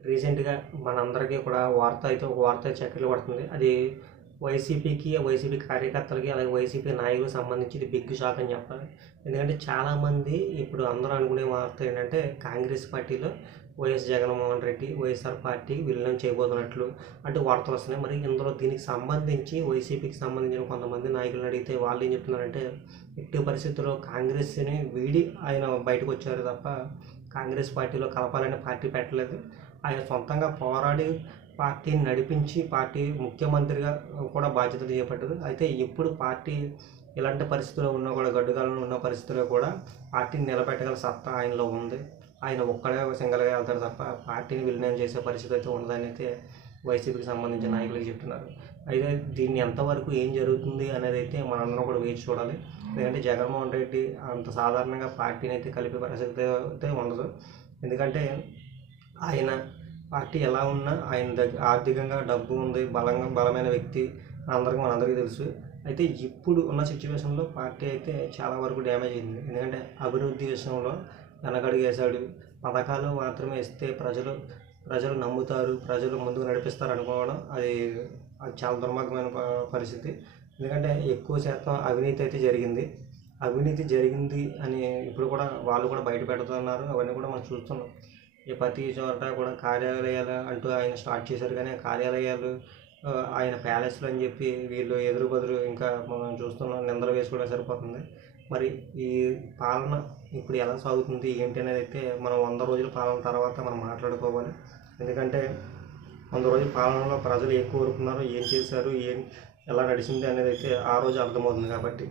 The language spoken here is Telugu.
రీసెంట్గా మనందరికీ కూడా వార్త అయితే ఒక వార్త చక్కర్లు పడుతుంది అది వైసీపీకి వైసీపీ కార్యకర్తలకి అలాగే వైసీపీ నాయకులకు సంబంధించి ఇది బిగ్ షాక్ అని చెప్పాలి. ఎందుకంటే చాలామంది ఇప్పుడు అందరూ అనుకునే వార్త ఏంటంటే కాంగ్రెస్ పార్టీలో వైఎస్ జగన్మోహన్ రెడ్డి వైఎస్ఆర్ పార్టీ విలీనం చేయబోతున్నట్లు అంటే వార్తలు వస్తున్నాయి. మరి ఇందులో దీనికి సంబంధించి వైసీపీకి సంబంధించిన కొంతమంది నాయకులను అడిగితే వాళ్ళు ఏం చెప్తున్నారంటే ఎట్టి పరిస్థితుల్లో కాంగ్రెస్ని వీడి ఆయన బయటకు వచ్చారు తప్ప కాంగ్రెస్ పార్టీలో కలపాలని పార్టీ పెట్టలేదు. ఆయన సొంతంగా పోరాడి పార్టీని నడిపించి పార్టీ ముఖ్యమంత్రిగా కూడా బాధ్యతలు చేపట్టారు. అయితే ఇప్పుడు పార్టీ ఇలాంటి పరిస్థితుల్లో ఉన్నా కూడా గడ్డుగాలను ఉన్న పరిస్థితుల్లో కూడా పార్టీని నిలబెట్టగల సత్తా ఆయనలో ఉంది. ఆయన ఒక్కడే సింగల్గా వెళ్తాడు తప్ప పార్టీని విలీనం చేసే పరిస్థితి అయితే ఉండదని అయితే వైసీపీకి సంబంధించిన నాయకులకు చెప్తున్నారు. అయితే దీన్ని ఎంతవరకు ఏం జరుగుతుంది అనేది అయితే మనందరం కూడా వేచి చూడాలి. ఎందుకంటే జగన్మోహన్ రెడ్డి అంత సాధారణంగా పార్టీని అయితే కలిపే పరిస్థితి అయితే ఉండదు. ఎందుకంటే ఆయన పార్టీ ఎలా ఉన్నా ఆయన దగ్గర ఆర్థికంగా డబ్బు ఉంది బలంగా బలమైన వ్యక్తి అందరికీ మనందరికీ తెలుసు. అయితే ఇప్పుడు ఉన్న సిచ్యువేషన్లో పార్టీ అయితే చాలా వరకు డ్యామేజ్ అయింది. ఎందుకంటే అభివృద్ధి విషయంలో వెనకడుగేశాడు పథకాలు మాత్రమే ఇస్తే ప్రజలు ప్రజలు నమ్ముతారు ప్రజలు ముందుకు నడిపిస్తారు అనుకోవడం అది అది చాలా దుర్మార్గమైన పరిస్థితి. ఎందుకంటే ఎక్కువ శాతం అవినీతి అయితే జరిగింది. అవినీతి జరిగింది అని ఇప్పుడు కూడా వాళ్ళు కూడా బయట పెడుతున్నారు. అవన్నీ కూడా మనం చూస్తున్నాం. ఈ ప్రతి చోట కూడా కార్యాలయాలు అంటూ ఆయన స్టార్ట్ చేశారు కానీ కార్యాలయాలు ఆయన ప్యాలెస్లు అని చెప్పి వీళ్ళు ఎదురు బదురు ఇంకా మనం చూస్తున్నాం నిందలు వేసుకోవడం సరిపోతుంది. మరి ఈ పాలన ఇప్పుడు ఎలా సాగుతుంది ఏంటి అనేది అయితే మనం వంద రోజుల పాలన తర్వాత మనం మాట్లాడుకోవాలి. ఎందుకంటే వంద రోజుల పాలనలో ప్రజలు ఏం కోరుకున్నారు ఏం చేశారు ఏం ఎలా నడిచింది అనేది అయితే ఆ రోజు అర్థమవుతుంది కాబట్టి.